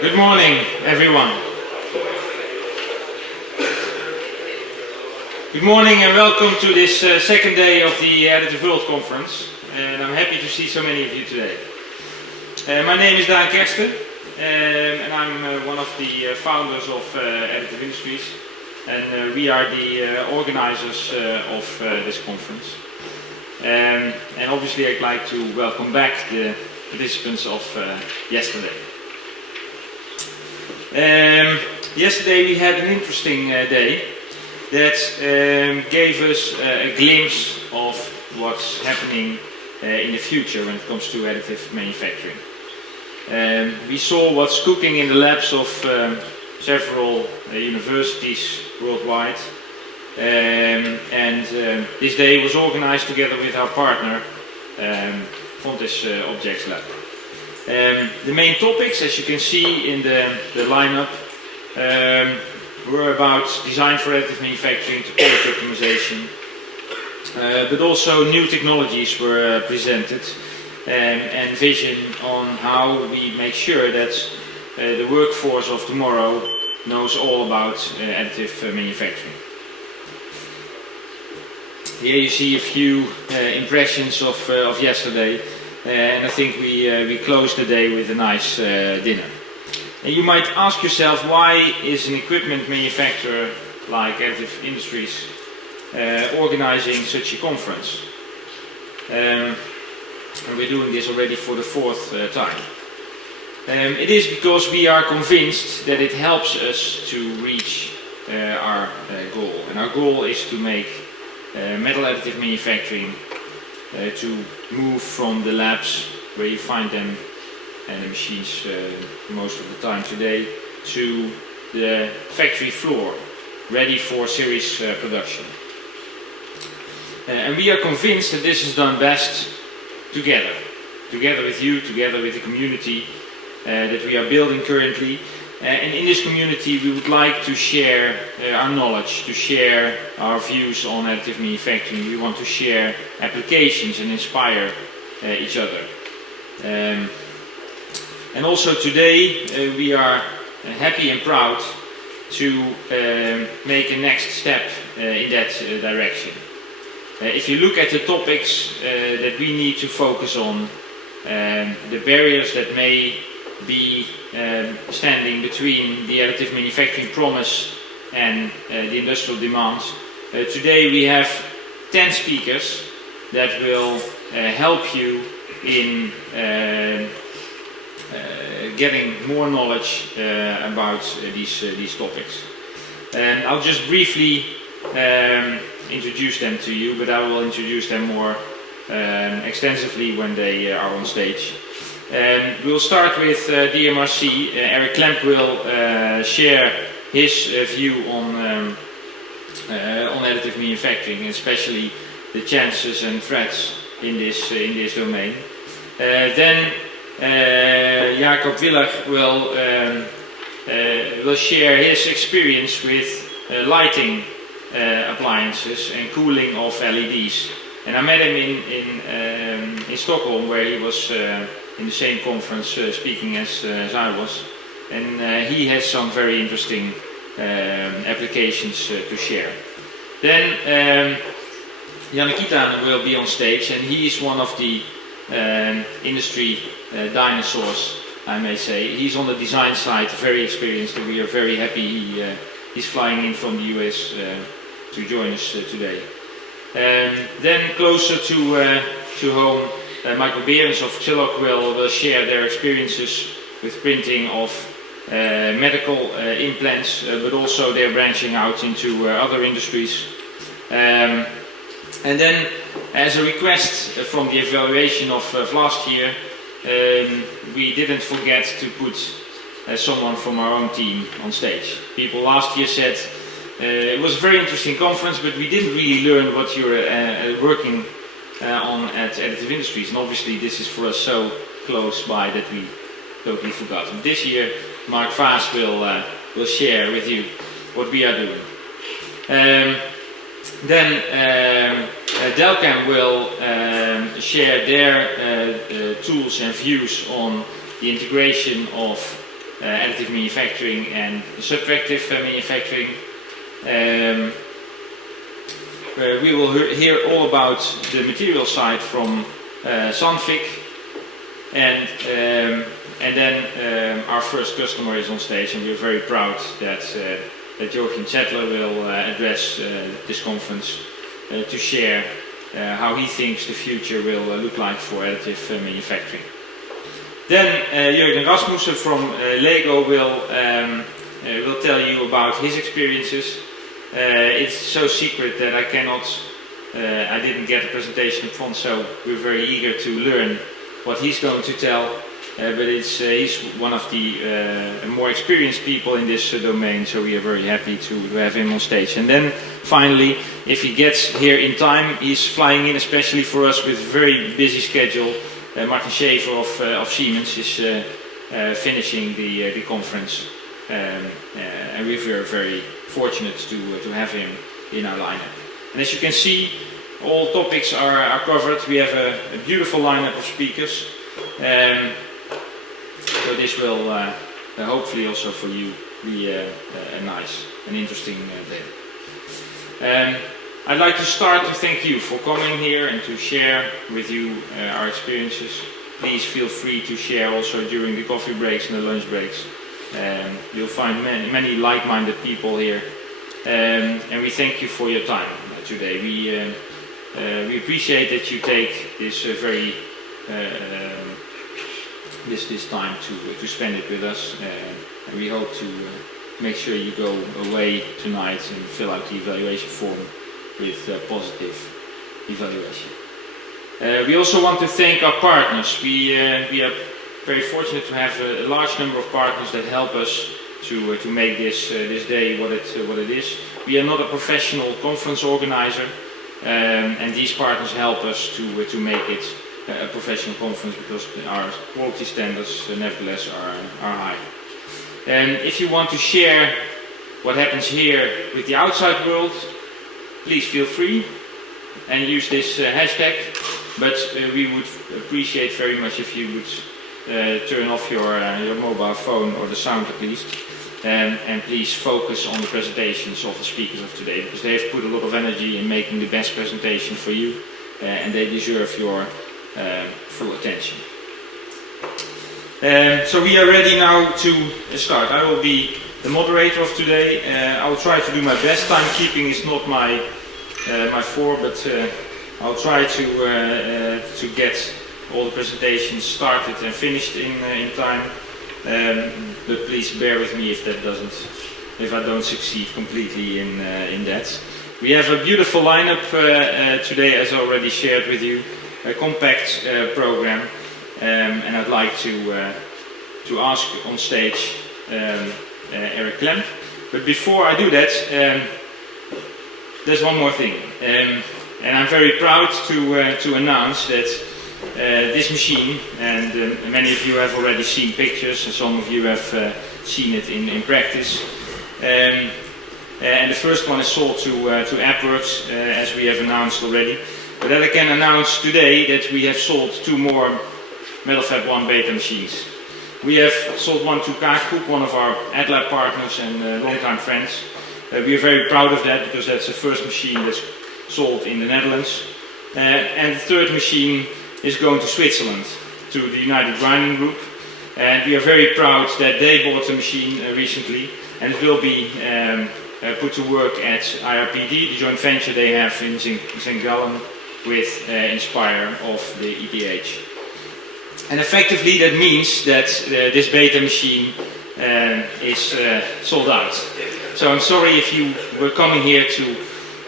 Good morning, everyone. Good morning and welcome to this second day of the Additive World Conference. And I'm happy to see so many of you today. My name is Daan Kersten and I'm one of the founders of Additive Industries. And we are the organizers of this conference. And obviously I'd like to welcome back the participants of yesterday. Yesterday we had an interesting day that gave us a glimpse of what's happening in the future when it comes to additive manufacturing. We saw what's cooking in the labs of several universities worldwide, and this day was organized together with our partner Fontes Objects Lab. The main topics, as you can see in the lineup, were about design for additive manufacturing, topology optimization, but also new technologies were presented and vision on how we make sure that the workforce of tomorrow knows all about additive manufacturing. Here you see a few impressions of yesterday. And I think we closed the day with a nice dinner. And you might ask yourself, why is an equipment manufacturer like Additive Industries organizing such a conference? And we're doing this already for the fourth time. It is because we are convinced that it helps us to reach our goal. And our goal is to make metal additive manufacturing to move from the labs where you find them and the machines most of the time today to the factory floor, ready for series production. And we are convinced that this is done best together with you, together with the community that we are building currently. And in this community we would like to share our knowledge, to share our views on additive manufacturing. We want to share applications and inspire each other. And also today we are happy and proud to make a next step in that direction. If you look at the topics that we need to focus on, the barriers that may be standing between the additive manufacturing promise and the industrial demand. Today we have 10 speakers that will help you in getting more knowledge about these topics. I'll just briefly introduce them to you, but I will introduce them more extensively when they are on stage. We'll start with DMRC. Eric Klemp will share his view on additive manufacturing, especially the chances and threats in this domain. Then Jacob Willer will share his experience with lighting appliances and cooling of LEDs. And I met him in Stockholm, where he was in the same conference speaking as I was, and he has some very interesting applications to share. Then Janne Daan will be on stage, and he is one of the industry dinosaurs, I may say. He's on the design side, very experienced, and we are very happy he's flying in from the US to join us today. Then closer to home, Michael Behrens of Chillock will share their experiences with printing of medical implants, but also they're branching out into other industries. And then, as a request from the evaluation of last year, we didn't forget to put someone from our own team on stage. People last year said it was a very interesting conference, but we didn't really learn what you're working on at Additive Industries, and obviously this is for us so close by that we totally forgot. And this year Mark Vaas will share with you what we are doing. Then Delcam will share their tools and views on the integration of additive manufacturing and subtractive manufacturing. We will hear all about the material side from Sandvik, and then our first customer is on stage, and we're very proud that Joachim Zettler will address this conference to share how he thinks the future will look like for additive manufacturing. Then Jürgen Rasmussen from Lego will tell you about his experiences. It's so secret that I didn't get a presentation up front, so we're very eager to learn what he's going to tell. But he's one of the more experienced people in this domain, so we are very happy to have him on stage. And then finally, if he gets here in time, he's flying in especially for us with a very busy schedule. Martin Schäfer of Siemens is finishing the conference, and we're very fortunate to have him in our lineup. And as you can see, all topics are covered. We have a beautiful lineup of speakers. So this will hopefully also for you be a nice and interesting day. I'd like to start to thank you for coming here and to share with you our experiences. Please feel free to share also during the coffee breaks and the lunch breaks. You'll find many like-minded people here, and we thank you for your time today. We appreciate that you take this this time to spend it with us, and we hope to make sure you go away tonight and fill out the evaluation form with positive evaluation. We also want to thank our partners. We are very fortunate to have a large number of partners that help us to make this day what it is. We are not a professional conference organizer, and these partners help us to make it a professional conference, because our quality standards nevertheless are high. And if you want to share what happens here with the outside world, please feel free and use this hashtag, but we would appreciate very much if you would turn off your mobile phone, or the sound at least, and please focus on the presentations of the speakers of today, because they have put a lot of energy in making the best presentation for you, and they deserve your full attention. So we are ready now to start. I will be the moderator of today. I will try to do my best. Timekeeping is not my fore, but I'll try to get all the presentations started and finished in time. But please bear with me if I don't succeed completely in that. We have a beautiful lineup today, as I already shared with you. A compact program, and I'd like to ask on stage Eric Klemp. But before I do that, there's one more thing, and I'm very proud to announce that this machine, and many of you have already seen pictures, and some of you have seen it in practice. And the first one is sold to AppWorks, as we have announced already. But that I can announce today that we have sold 2 more MetalFab 1 beta machines. We have sold one to Kaakkoek, one of our AdLab partners and long-time friends. We are very proud of that, because that's the first machine that's sold in the Netherlands. And the third machine is going to Switzerland, to the United Grinding Group. And we are very proud that they bought the machine recently, and it will be put to work at IRPD, the joint venture they have in St. Gallen with Inspire of the ETH. And effectively that means that this beta machine is sold out. So I'm sorry if you were coming here to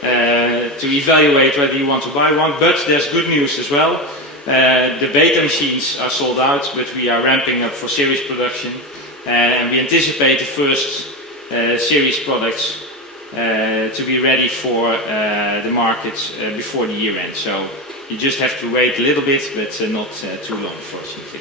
evaluate whether you want to buy one, but there's good news as well. The beta machines are sold out, but we are ramping up for series production, and we anticipate the first series products to be ready for the market before the year end. So you just have to wait a little bit, but not too long, fortunately.